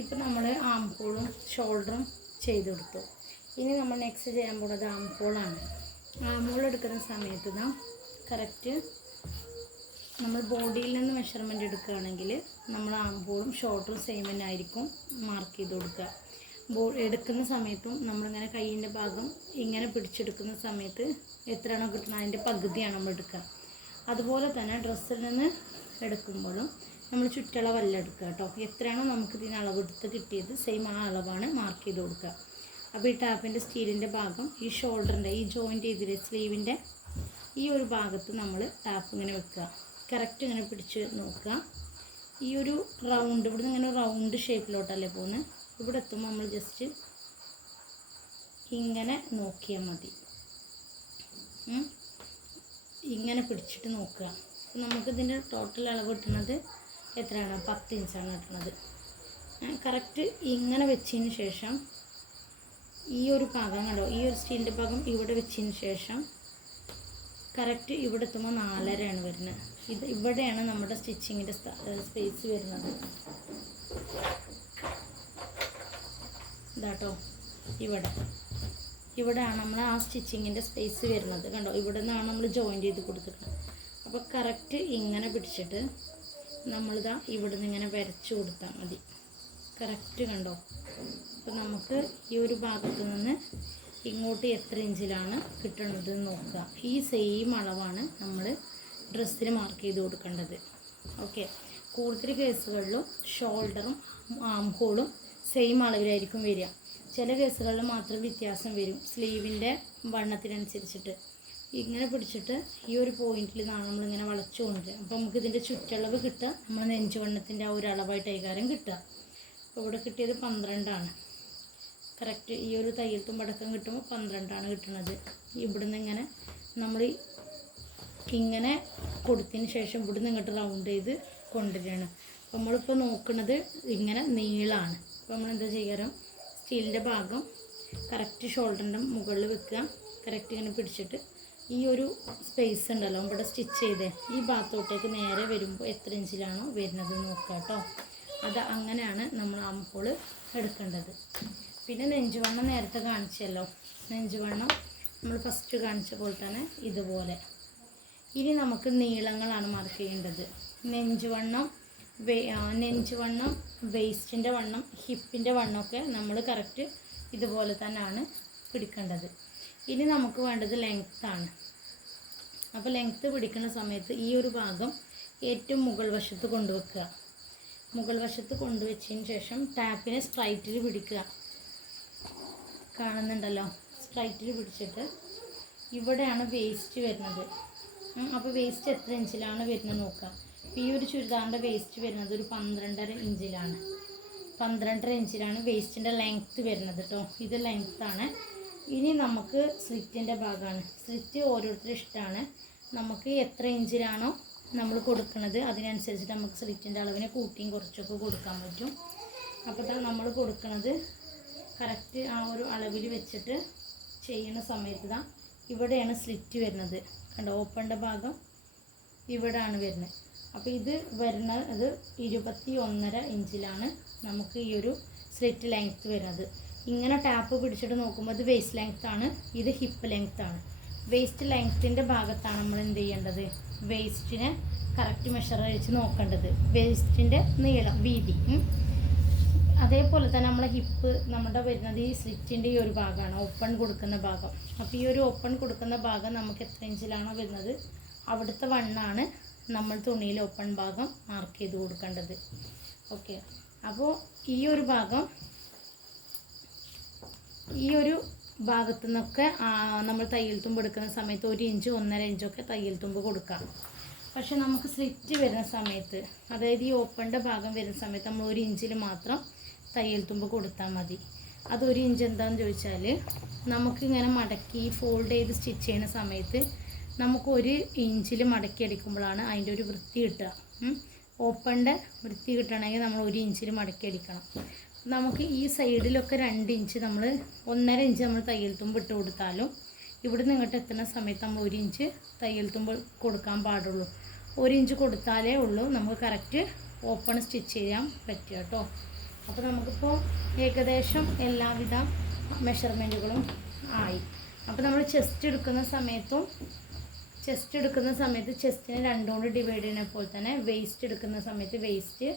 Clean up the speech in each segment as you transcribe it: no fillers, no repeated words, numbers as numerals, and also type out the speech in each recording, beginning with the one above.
ഇപ്പോൾ നമ്മൾ ആം ഹോളും ഷോൾഡറും ചെയ്തെടുത്തു. ഇനി നമ്മൾ നെക്സ്റ്റ് ചെയ്യാൻ പോകുന്നത് ആം ഹോളാണ്. ആം ഹോൾ എടുക്കുന്ന സമയത്ത് കറക്റ്റ് നമ്മൾ ബോഡിയിൽ നിന്ന് മെഷർമെൻറ്റ് എടുക്കുകയാണെങ്കിൽ നമ്മൾ ആം ഹോളും ഷോൾഡറും സെയിം തന്നെ ആയിരിക്കും മാർക്ക് ചെയ്ത് കൊടുക്കുക. എടുക്കുന്ന സമയത്തും നമ്മളിങ്ങനെ കൈയിൻ്റെ ഭാഗം ഇങ്ങനെ പിടിച്ചെടുക്കുന്ന സമയത്ത് എത്രയാണോ കിട്ടുന്നത് അതിൻ്റെ പകുതിയാണ് നമ്മൾ എടുക്കുക. അതുപോലെ തന്നെ ഡ്രസ്സിൽ നിന്ന് എടുക്കുമ്പോഴും നമ്മൾ ചുറ്റളവല്ല എടുക്കുക കേട്ടോ. എത്രയാണോ നമുക്ക് ഇതിന് അളവെടുത്ത് കിട്ടിയത് സെയിം ആ അളവാണ് മാർക്ക് ചെയ്ത് കൊടുക്കുക. അപ്പോൾ ഈ ടാപ്പിൻ്റെ സ്റ്റീലിൻ്റെ ഭാഗം ഈ ഷോൾഡറിൻ്റെ ഈ ജോയിൻ്റ് ചെയ്തിട്ട് സ്ലീവിൻ്റെ ഈ ഒരു ഭാഗത്ത് നമ്മൾ ടാപ്പ് ഇങ്ങനെ വെക്കുക. കറക്റ്റ് ഇങ്ങനെ പിടിച്ച് നോക്കുക. ഈ ഒരു റൗണ്ട് ഇവിടുന്ന് ഇങ്ങനെ റൗണ്ട് ഷേപ്പിലോട്ടല്ലേ പോകുന്നത്. ഇവിടെ എത്തുമ്പോൾ നമ്മൾ ജസ്റ്റ് ഇങ്ങനെ നോക്കിയാൽ മതി. ഇങ്ങനെ പിടിച്ചിട്ട് നോക്കുക. നമുക്കിതിൻ്റെ ടോട്ടൽ അളവ് കിട്ടുന്നത് എത്രയാണ്? 10 ഇഞ്ചാണ് കിട്ടുന്നത്. കറക്റ്റ് ഇങ്ങനെ വെച്ചതിന് ശേഷം ഈ ഒരു ഭാഗം കണ്ടോ, ഈ ഒരു സ്റ്റീലിൻ്റെ ഭാഗം ഇവിടെ വെച്ചതിന് ശേഷം കറക്റ്റ് ഇവിടെ എത്തുമ്പോൾ 4.5 വരുന്നത്. ഇവിടെയാണ് നമ്മുടെ സ്റ്റിച്ചിങ്ങിൻ്റെ സ്പേസ് വരുന്നത്. ഇതാട്ടോ, ഇവിടെയാണ് നമ്മൾ ആ സ്റ്റിച്ചിങ്ങിൻ്റെ സ്പേസ് വരുന്നത്. കണ്ടോ, ഇവിടെ നിന്നാണ് നമ്മൾ ജോയിൻ ചെയ്ത് കൊടുത്തിട്ടുള്ളത്. അപ്പോൾ കറക്റ്റ് ഇങ്ങനെ പിടിച്ചിട്ട് നമ്മളിതാ ഇവിടെ നിന്ന് ഇങ്ങനെ വരച്ച് കൊടുത്താൽ മതി. കറക്റ്റ് കണ്ടോ. അപ്പോൾ നമുക്ക് ഈ ഒരു ഭാഗത്ത് നിന്ന് ഇങ്ങോട്ട് എത്ര ഇഞ്ചിലാണ് കിട്ടുന്നത് നോക്കുക. ഈ സെയിം അളവാണ് നമ്മൾ ഡ്രസ്സിന് മാർക്ക് ചെയ്ത് കൊടുക്കേണ്ടത്. ഓക്കെ, കൂടുതൽ കേസുകളിലും ഷോൾഡറും ആം ഹോളും സെയിം അളവിലായിരിക്കും വരിക. ചില കേസുകളിൽ മാത്രം വ്യത്യാസം വരും സ്ലീവിൻ്റെ വണ്ണത്തിനനുസരിച്ചിട്ട്. ഇങ്ങനെ പിടിച്ചിട്ട് ഈ ഒരു പോയിന്റിൽ നിന്നാണ് നമ്മളിങ്ങനെ വളച്ചു കൊണ്ടുവരിക. അപ്പോൾ നമുക്ക് ഇതിൻ്റെ ചുറ്റളവ് കിട്ടുക നമ്മൾ നെഞ്ച് വണ്ണത്തിൻ്റെ ആ ഒരു അളവായിട്ട് കൈകാര്യം കിട്ടുക. അപ്പോൾ ഇവിടെ കിട്ടിയത് 12ആണ്. കറക്റ്റ് ഈ ഒരു തയ്യൽ തുമ്പടക്കം കിട്ടുമ്പോൾ 12ആണ് കിട്ടുന്നത്. ഇവിടുന്ന് ഇങ്ങനെ നമ്മൾ ഇങ്ങനെ കൊടുത്തതിന് ശേഷം ഇവിടുന്ന് ഇങ്ങോട്ട് റൗണ്ട് ചെയ്ത് കൊണ്ടുവരികയാണ്. അപ്പോൾ നമ്മളിപ്പോൾ നോക്കുന്നത് ഇങ്ങനെ നീളമാണ്. അപ്പോൾ നമ്മൾ എന്താ ചെയ്യാറ്, സ്റ്റീലിൻ്റെ ഭാഗം കറക്റ്റ് ഷോൾഡറിൻ്റെ മുകളിൽ വെക്കുക. കറക്റ്റ് ഇങ്ങനെ പിടിച്ചിട്ട് ഈ ഒരു സ്പേസ് ഉണ്ടല്ലോ ഇവിടെ സ്റ്റിച്ച് ചെയ്തേ ഈ ഭാഗത്തോട്ടേക്ക് നേരെ വരുമ്പോൾ എത്ര ഇഞ്ചിലാണോ വരുന്നത് നോക്കുക കേട്ടോ. അത് അങ്ങനെയാണ് നമ്മൾ ആം ഹോൾ എടുക്കേണ്ടത്. പിന്നെ നെഞ്ചുവണ്ണം നേരത്തെ കാണിച്ചല്ലോ. നെഞ്ചുവണ്ണം നമ്മൾ ഫസ്റ്റ് കാണിച്ച പോലെ തന്നെ ഇതുപോലെ. ഇനി നമുക്ക് നീളങ്ങളാണ് മാർക്ക് ചെയ്യേണ്ടത്. നെഞ്ചുവണ്ണം, വേസ്റ്റിൻ്റെ വണ്ണം, ഹിപ്പിൻ്റെ വണ്ണമൊക്കെ നമ്മൾ കറക്റ്റ് ഇതുപോലെ തന്നെയാണ് പിടിക്കേണ്ടത്. ഇനി നമുക്ക് വേണ്ടത് ലെങ്ത്താണ്. അപ്പോൾ ലെങ്ത്ത് പിടിക്കുന്ന സമയത്ത് ഈ ഒരു ഭാഗം ഏറ്റവും മുകൾ വശത്ത് കൊണ്ടുവെക്കുക. മുകൾ വശത്ത് കൊണ്ടുവച്ചതിന് ശേഷം ടാപ്പിനെ സ്ട്രൈറ്റിൽ പിടിക്കുക. കാണുന്നുണ്ടല്ലോ, സ്ട്രൈറ്റിൽ പിടിച്ചിട്ട് ഇവിടെയാണ് വേസ്റ്റ് വരുന്നത്. അപ്പോൾ വേസ്റ്റ് എത്ര ഇഞ്ചിലാണ് വരുന്നത് നോക്കുക. അപ്പോൾ ഈ ഒരു ചുരിദാറിൻ്റെ വേസ്റ്റ് വരുന്നത് ഒരു 12.5 ഇഞ്ചിലാണ്. 12.5 ഇഞ്ചിലാണ് വേസ്റ്റിൻ്റെ ലെങ്ത്ത് വരുന്നത് കേട്ടോ. ഇത് ലെങ്ത്താണ്. ഇനി നമുക്ക് സ്ലിറ്റിൻ്റെ ഭാഗമാണ്. സ്ലിറ്റ് ഓരോരുത്തരും ഇഷ്ടമാണ്. നമുക്ക് എത്ര ഇഞ്ചിലാണോ നമ്മൾ കൊടുക്കുന്നത് അതിനനുസരിച്ചിട്ട് നമുക്ക് സ്ലിറ്റിൻ്റെ അളവിനെ കൂട്ടിയും കുറച്ചൊക്കെ കൊടുക്കാൻ പറ്റും. അപ്പോൾ നമ്മൾ കൊടുക്കുന്നത് കറക്റ്റ് ആ ഒരു അളവിൽ വെച്ചിട്ട് ചെയ്യുന്ന സമയത്ത് ഇവിടെയാണ് സ്ലിറ്റ് വരുന്നത്. കണ്ടോ, ഓപ്പണിൻ്റെ ഭാഗം ഇവിടെയാണ് വരുന്നത്. അപ്പോൾ ഇത് വരുന്നത് 21.5 ഇഞ്ചിലാണ് നമുക്ക് ഈ ഒരു സ്ലിറ്റ് ലെങ്ത്ത് വരുന്നത്. ഇങ്ങനെ ടാപ്പ് പിടിച്ചിട്ട് നോക്കുമ്പോൾ ഇത് വേസ്റ്റ് ലെങ്ത്താണ്, ഇത് ഹിപ്പ് ലെങ്ത്താണ്. വേസ്റ്റ് ലെങ്ത്തിൻ്റെ ഭാഗത്താണ് നമ്മൾ എന്ത് ചെയ്യേണ്ടത്, വേസ്റ്റിനെ കറക്റ്റ് മെഷർ വെച്ച് നോക്കേണ്ടത്. വേസ്റ്റിൻ്റെ നീളം, വീതി. അതേപോലെ തന്നെ നമ്മളെ ഹിപ്പ് നമ്മുടെ വരുന്നത് ഈ സ്ലിറ്റിൻ്റെ ഈ ഒരു ഭാഗമാണ്, ഓപ്പൺ കൊടുക്കുന്ന ഭാഗം. അപ്പോൾ ഈ ഒരു ഓപ്പൺ കൊടുക്കുന്ന ഭാഗം നമുക്ക് എത്ര ഇഞ്ചിലാണോ വരുന്നത് അവിടുത്തെ വണ്ണാണ് നമ്മൾ തുണിയിൽ ഓപ്പൺ ഭാഗം മാർക്ക് ചെയ്ത് കൊടുക്കേണ്ടത്. ഓക്കെ, അപ്പോൾ ഈ ഒരു ഭാഗം ഈ ഒരു ഭാഗത്തു നിന്നൊക്കെ നമ്മൾ തയ്യൽ തുമ്പ് എടുക്കുന്ന സമയത്ത് 1 ഇഞ്ച് 1.5 ഇഞ്ചൊക്കെ തയ്യൽ തുമ്പ് കൊടുക്കാം. പക്ഷെ നമുക്ക് സ്ലിറ്റ് വരുന്ന സമയത്ത്, അതായത് ഈ ഓപ്പണിൻ്റെ ഭാഗം വരുന്ന സമയത്ത് നമ്മൾ 1 ഇഞ്ചിൽ മാത്രം തയ്യൽ തുമ്പ് കൊടുത്താൽ മതി. അത് 1 ഇഞ്ച് എന്താണെന്ന് ചോദിച്ചാൽ നമുക്കിങ്ങനെ മടക്കി ഫോൾഡ് ചെയ്ത് സ്റ്റിച്ച് ചെയ്യുന്ന സമയത്ത് നമുക്ക് 1 ഇഞ്ചിൽ മടക്കി അടിക്കുമ്പോഴാണ് അതിൻ്റെ ഒരു വൃത്തി കിട്ടുക. ഓപ്പണിൻ്റെ വൃത്തി കിട്ടണമെങ്കിൽ നമ്മൾ 1 ഇഞ്ചിൽ മടക്കി അടിക്കണം. നമുക്ക് ഈ സൈഡിലൊക്കെ 2 ഇഞ്ച് നമ്മൾ 1.5 ഇഞ്ച് നമ്മൾ തയ്യൽ തുമ്പ് ഇട്ട് കൊടുത്താലും ഇവിടെ നിന്ന് ഇങ്ങോട്ട് എത്തുന്ന സമയത്ത് നമ്മൾ 1 ഇഞ്ച് തയ്യൽ തുമ്പ് കൊടുക്കാൻ പാടുള്ളൂ. 1 ഇഞ്ച് കൊടുത്താലേ ഉള്ളൂ നമുക്ക് കറക്റ്റ് ഓപ്പൺ സ്റ്റിച്ച് ചെയ്യാൻ പറ്റുക കേട്ടോ. അപ്പോൾ നമുക്കിപ്പോൾ ഏകദേശം എല്ലാവിധ മെഷർമെൻറ്റുകളും ആയി. അപ്പോൾ നമ്മൾ ചെസ്റ്റ് എടുക്കുന്ന ചെസ്റ്റിനെ 2 കൊണ്ട് ഡിവൈഡ് ചെയ്യുന്ന പോലെ തന്നെ വെയിസ്റ്റ് എടുക്കുന്ന സമയത്ത് വെയിസ്റ്റ്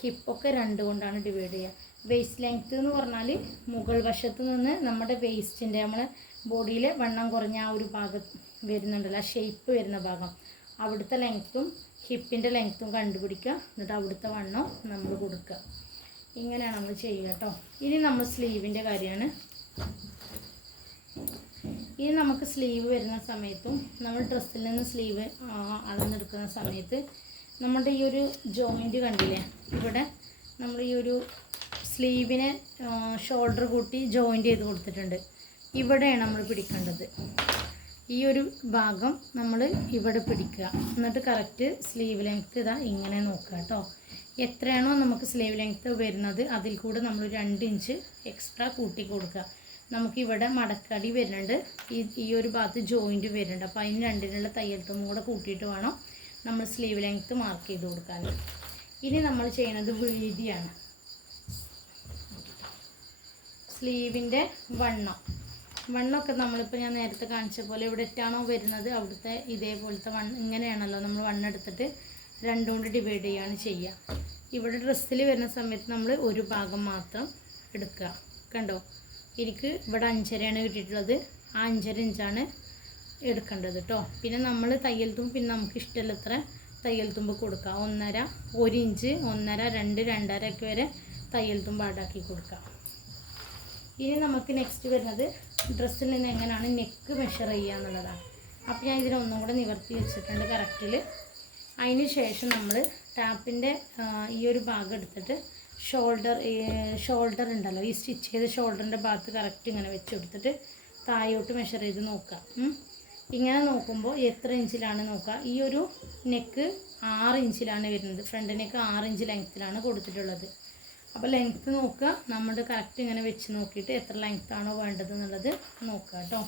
ഹിപ്പൊക്കെ 2 കൊണ്ടാണ് ഡിവൈഡ് ചെയ്യുക. വെയിസ്റ്റ് ലെങ്ത്ത് എന്ന് പറഞ്ഞാൽ മുകൾ വശത്ത് നിന്ന് നമ്മുടെ വെയിസ്റ്റിൻ്റെ നമ്മളെ ബോഡിയിലെ വണ്ണം കുറഞ്ഞ ആ ഒരു ഭാഗം വരുന്നുണ്ടല്ലോ, ആ ഷേപ്പ് വരുന്ന ഭാഗം, അവിടുത്തെ ലെങ്ത്തും ഹിപ്പിൻ്റെ ലെങ്ത്തും കണ്ടുപിടിക്കുക. എന്നിട്ട് അവിടുത്തെ വണ്ണം നമ്മൾ കൊടുക്കുക. ഇങ്ങനെയാണ് നമ്മൾ ചെയ്യുക കേട്ടോ. ഇനി നമ്മൾ സ്ലീവിൻ്റെ കാര്യമാണ്. ഇനി നമുക്ക് സ്ലീവ് വരുന്ന സമയത്തും നമ്മൾ ഡ്രസ്സിൽ നിന്ന് സ്ലീവ് അളന്നെടുക്കുന്ന സമയത്ത് നമ്മുടെ ഈ ഒരു ജോയിൻറ്റ് കണ്ടില്ലേ, ഇവിടെ നമ്മൾ ഈ ഒരു സ്ലീവിനെ ഷോൾഡർ കൂട്ടി ജോയിൻറ്റ് ചെയ്ത് കൊടുത്തിട്ടുണ്ട്. ഇവിടെയാണ് നമ്മൾ പിടിക്കേണ്ടത്. ഈ ഒരു ഭാഗം നമ്മൾ ഇവിടെ പിടിക്കുക. എന്നിട്ട് കറക്റ്റ് സ്ലീവ് ലെങ്ത്ത് ഇതാ ഇങ്ങനെ നോക്കുക കേട്ടോ. എത്രയാണോ നമുക്ക് സ്ലീവ് ലെങ്ത്ത് വരുന്നത് അതിൽ കൂടെ നമ്മൾ 2 ഇഞ്ച് എക്സ്ട്രാ കൂട്ടി കൊടുക്കുക. നമുക്കിവിടെ മടക്കടി വരുന്നുണ്ട്, ഈ ഒരു ഭാഗത്ത് ജോയിൻറ്റ് വരുന്നുണ്ട്. അപ്പോൾ അതിന് രണ്ടിനുള്ള തയ്യൽ തുമ്പും കൂടെ കൂട്ടിയിട്ട് വേണം നമ്മൾ സ്ലീവ് ലെങ്ത്ത് മാർക്ക് ചെയ്ത് കൊടുക്കാൻ. ഇനി നമ്മൾ ചെയ്യുന്നത് വീതിയാണ്. സ്ലീവിൻ്റെ വണ്ണമൊക്കെ നമ്മളിപ്പോൾ ഞാൻ നേരത്തെ കാണിച്ച പോലെ ഇവിടെ എറ്റാണോ വരുന്നത് അവിടുത്തെ ഇതേപോലത്തെ ഇങ്ങനെയാണല്ലോ നമ്മൾ വണ്ണെടുത്തിട്ട് 2 കൊണ്ട് ഡിവൈഡ് ചെയ്യുകയാണ് ചെയ്യുക. ഇവിടെ ഡ്രസ്സിൽ വരുന്ന സമയത്ത് നമ്മൾ ഒരു ഭാഗം മാത്രം എടുക്കുക. കണ്ടോ, എനിക്ക് ഇവിടെ 5.5 കിട്ടിയിട്ടുള്ളത്. ആ 5.5 ഇഞ്ചാണ് എടുക്കേണ്ടത് കേട്ടോ. പിന്നെ നമ്മൾ തയ്യൽ തുമ്പ് പിന്നെ നമുക്ക് ഇഷ്ടമുള്ളത്ര തയ്യൽ തുമ്പ് കൊടുക്കുക. 1.5, 1 ഇഞ്ച്, 1.5, 2, 2.5 ഒക്കെ വരെ തയ്യൽ തുമ്പ് ആഡാക്കി കൊടുക്കുക. ഇനി നമുക്ക് നെക്സ്റ്റ് വരുന്നത് ഡ്രസ്സിൽ നിന്ന് എങ്ങനെയാണ് നെക്ക് മെഷർ ചെയ്യുക എന്നുള്ളതാണ്. അപ്പോൾ ഞാൻ ഇതിനൊന്നും കൂടെ നിവർത്തി വെച്ചിട്ടുണ്ട് കറക്റ്റിൽ. അതിന് ശേഷം നമ്മൾ ടാപ്പിൻ്റെ ഈ ഒരു ഭാഗം എടുത്തിട്ട് ഷോൾഡർ ഉണ്ടല്ലോ, ഈ സ്റ്റിച്ച് ചെയ്ത ഷോൾഡറിൻ്റെ ഭാഗത്ത് കറക്റ്റ് ഇങ്ങനെ വെച്ച് കൊടുത്തിട്ട് താഴോട്ട് മെഷർ ചെയ്ത് നോക്കുക. ഇങ്ങനെ നോക്കുമ്പോൾ എത്ര ഇഞ്ചിലാണ് നോക്കുക. ഈ ഒരു നെക്ക് 6 ഇഞ്ചിലാണ് വരുന്നത്. ഫ്രണ്ട് നെക്ക് 6 ഇഞ്ച് ലെങ്ത്തിലാണ് കൊടുത്തിട്ടുള്ളത്. അപ്പോൾ ലെങ്ത്ത് നോക്കുക, നമ്മുടെ കറക്റ്റ് ഇങ്ങനെ വെച്ച് നോക്കിയിട്ട് എത്ര ലെങ്ത്ത് ആണോ വേണ്ടത് എന്നുള്ളത് നോക്കുക കേട്ടോ.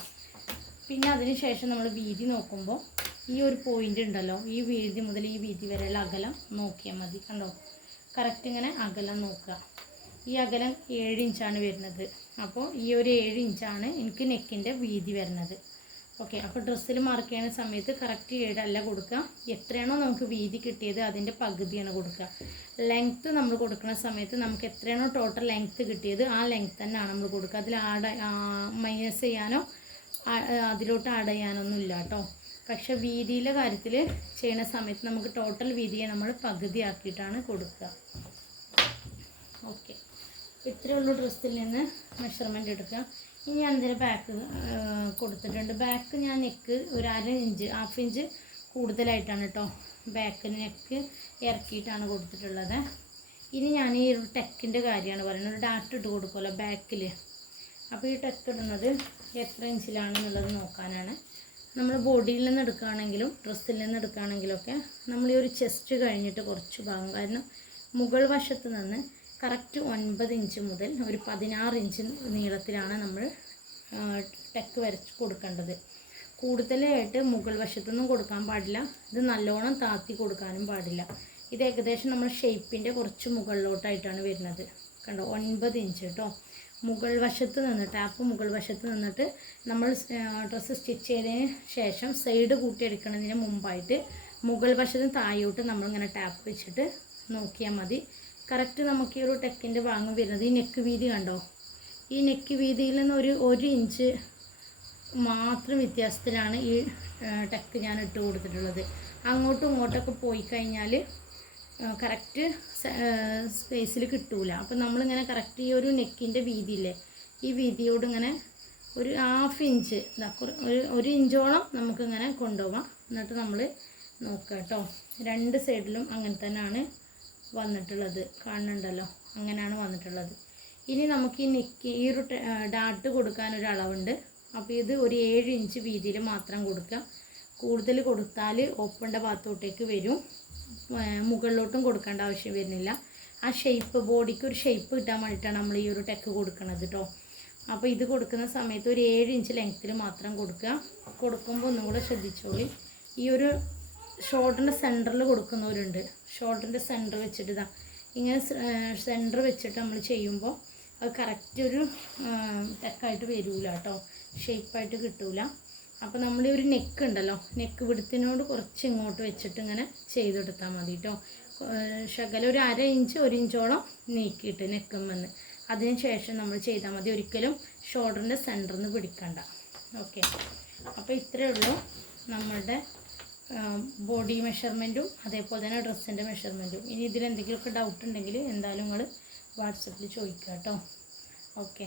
പിന്നെ അതിന് ശേഷം നമ്മൾ വീതി നോക്കുമ്പോൾ ഈ ഒരു പോയിൻ്റ് ഉണ്ടല്ലോ, ഈ വീതി മുതൽ ഈ വീതി വരെയുള്ള അകലം നോക്കിയാൽ മതി. കണ്ടോ, കറക്റ്റ് ഇങ്ങനെ അകലം നോക്കുക. ഈ അകലം 7 ഇഞ്ചാണ് വരുന്നത്. അപ്പോൾ ഈ ഒരു 7 ഇഞ്ചാണ് എനിക്ക് നെക്കിൻ്റെ വീതി വരുന്നത്. ഓക്കെ, അപ്പോൾ ഡ്രസ്സിൽ മാർക്ക് ചെയ്യുന്ന സമയത്ത് കറക്റ്റ് 7 അല്ല കൊടുക്കുക. എത്രയാണോ നമുക്ക് വീതി കിട്ടിയത് അതിൻ്റെ പകുതിയാണ് കൊടുക്കുക. ലെങ്ത്ത് നമ്മൾ കൊടുക്കുന്ന സമയത്ത് നമുക്ക് എത്രയാണോ ടോട്ടൽ ലെങ്ത്ത് കിട്ടിയത് ആ ലെങ്ത്ത് തന്നെയാണ് നമ്മൾ കൊടുക്കുക. അതിൽ മൈനസ് ചെയ്യാനോ അതിലോട്ട് ആഡ് ചെയ്യാനൊന്നും ഇല്ല കേട്ടോ. പക്ഷേ വീതിയിലെ കാര്യത്തിൽ ചെയ്യുന്ന സമയത്ത് നമുക്ക് ടോട്ടൽ വീതിയെ നമ്മൾ പകുതിയാക്കിയിട്ടാണ് കൊടുക്കുക. ഓക്കെ, ഇത്രയേ ഉള്ളൂ ഡ്രസ്സിൽ നിന്ന് മെഷർമെൻറ്റ് എടുക്കുക. ഇനി ഞാൻ ഇതിൻ്റെ ബാക്ക് കൊടുത്തിട്ടുണ്ട്. ബാക്ക് ഞാൻ നെക്ക് ഒരു 1/2 ഇഞ്ച് 1/2 ഇഞ്ച് കൂടുതലായിട്ടാണ് കേട്ടോ ബാക്കിന് നെക്ക് ഇറക്കിയിട്ടാണ് കൊടുത്തിട്ടുള്ളത്. ഇനി ഞാൻ ഈ ഒരു ടെക്കിൻ്റെ കാര്യമാണ് പറയുന്നത്. ഒരു ഡാറ്റ് ഇട്ട് കൊടുക്കുമല്ലോ ബാക്കിൽ. അപ്പോൾ ഈ ടെക്ക് ഇടുന്നത് എത്ര ഇഞ്ചിലാണെന്നുള്ളത് നോക്കാനാണ്. നമ്മൾ ബോഡിയിൽ നിന്ന് എടുക്കുകയാണെങ്കിലും ഡ്രസ്സിൽ നിന്ന് എടുക്കുകയാണെങ്കിലൊക്കെ നമ്മൾ ഈ ഒരു ചെസ്റ്റ് കഴിഞ്ഞിട്ട് കുറച്ച് ഭാഗം, കാരണം മുകൾ വശത്ത് നിന്ന് കറക്റ്റ് 9 ഇഞ്ച് മുതൽ ഒരു 16 ഇഞ്ച് നീളത്തിലാണ് നമ്മൾ ടെക്ക് വരച്ച് കൊടുക്കേണ്ടത്. കൂടുതലായിട്ട് മുകൾ വശത്തൊന്നും കൊടുക്കാൻ പാടില്ല. ഇത് നല്ലോണം താത്തി കൊടുക്കാനും പാടില്ല. ഇത് ഏകദേശം നമ്മൾ ഷേപ്പിൻ്റെ കുറച്ച് മുകളിലോട്ടായിട്ടാണ് വരുന്നത്. കണ്ടോ, 9 ഇഞ്ച് കേട്ടോ. മുകൾ വശത്ത് നിന്ന് ടാപ്പ് മുകൾ വശത്ത് നിന്നിട്ട് നമ്മൾ ഡ്രസ്സ് സ്റ്റിച്ച് ചെയ്തതിന് ശേഷം സൈഡ് കൂട്ടിയെടുക്കുന്നതിന് മുമ്പായിട്ട് മുകൾ വശത്ത് താഴോട്ട് നമ്മളിങ്ങനെ ടാപ്പ് വെച്ചിട്ട് നോക്കിയാൽ മതി. കറക്റ്റ് നമുക്ക് ഈ ഒരു ടെക്കിൻ്റെ ഭാഗം വരുന്നത് ഈ നെക്ക് വീതി കണ്ടോ, ഈ നെക്ക് വീതിയിൽ നിന്ന് ഒരു ഇഞ്ച് മാത്രം വ്യത്യാസത്തിലാണ് ഈ ടെക്ക് ഞാൻ ഇട്ട് കൊടുത്തിട്ടുള്ളത്. അങ്ങോട്ടും ഇങ്ങോട്ടൊക്കെ പോയി കഴിഞ്ഞാൽ കറക്റ്റ് സ്പേസിൽ കിട്ടൂല. അപ്പോൾ നമ്മളിങ്ങനെ കറക്റ്റ് ഈ ഒരു നെക്കിൻ്റെ വീതിയില്ലേ, ഈ വീതിയോട് ഇങ്ങനെ ഒരു 1/2 ഇഞ്ച് ഒരു ഇഞ്ചോളം നമുക്കിങ്ങനെ കൊണ്ടുപോകാം. എന്നിട്ട് നമ്മൾ നോക്കുക കേട്ടോ. 2 സൈഡിലും അങ്ങനെ തന്നെയാണ് വന്നിട്ടുള്ളത്, കാണുന്നുണ്ടല്ലോ, അങ്ങനെയാണ് വന്നിട്ടുള്ളത്. ഇനി നമുക്ക് ഈ നെക്ക് ഈ ഒരു ഡാട്ട് കൊടുക്കാനൊരു അളവുണ്ട്. അപ്പോൾ ഇത് ഒരു 7 ഇഞ്ച് വീതിയിൽ മാത്രം കൊടുക്കുക. കൂടുതൽ കൊടുത്താൽ ഓപ്പണിൻ്റെ ഭാഗത്തോട്ടേക്ക് വരും, മുകളിലോട്ടും കൊടുക്കേണ്ട ആവശ്യം വരുന്നില്ല. ആ ഷേപ്പ് ബോഡിക്ക് ഒരു ഷേപ്പ് കിട്ടാൻ വേണ്ടിയിട്ടാണ് നമ്മൾ ഈ ഒരു ടെക്ക് കൊടുക്കുന്നത് കേട്ടോ. അപ്പോൾ ഇത് കൊടുക്കുന്ന സമയത്ത് ഒരു 7 ഇഞ്ച് ലെങ്ത്തിൽ മാത്രം കൊടുക്കുക. കൊടുക്കുമ്പോൾ ഒന്നും കൂടെ ശ്രദ്ധിച്ചോളി. ഈ ഒരു ഷോൾഡറിൻ്റെ സെൻറ്ററിൽ കൊടുക്കുന്നവരുണ്ട്. ഷോൾഡറിൻ്റെ സെൻറ്റർ വെച്ചിട്ട് ഇതാ ഇങ്ങനെ സെൻറ്റർ വെച്ചിട്ട് നമ്മൾ ചെയ്യുമ്പോൾ അത് കറക്റ്റ് ഒരു തെക്കായിട്ട് വരില്ല കേട്ടോ, ഷേപ്പായിട്ട് കിട്ടൂല. അപ്പോൾ നമ്മൾ ഒരു നെക്ക് ഉണ്ടല്ലോ, നെക്ക് വിടുത്തിനോട് കുറച്ച് ഇങ്ങോട്ട് വെച്ചിട്ട് ഇങ്ങനെ ചെയ്തെടുത്താൽ മതി കേട്ടോ. ശകലം ഒരു 1/2 ഇഞ്ച് 1 ഇഞ്ചോളം നീക്കിയിട്ട് നെക്കും വന്ന് അതിന് ശേഷം നമ്മൾ ചെയ്താൽ മതി. ഒരിക്കലും ഷോൾഡറിൻ്റെ സെൻറ്ററിൽ നിന്ന് പിടിക്കണ്ട. ഓക്കെ, അപ്പോൾ ഇത്രയേ ഉള്ളൂ നമ്മളുടെ ബോഡി മെഷർമെൻറ്റും അതേപോലെ തന്നെ ഡ്രസ്സിൻ്റെ മെഷർമെൻറ്റും. ഇനി ഇതിലെന്തെങ്കിലുമൊക്കെ ഡൗട്ട് ഉണ്ടെങ്കിൽ എന്തായാലും നിങ്ങൾ വാട്സപ്പിൽ ചോദിക്കുക കേട്ടോ. ഓക്കെ.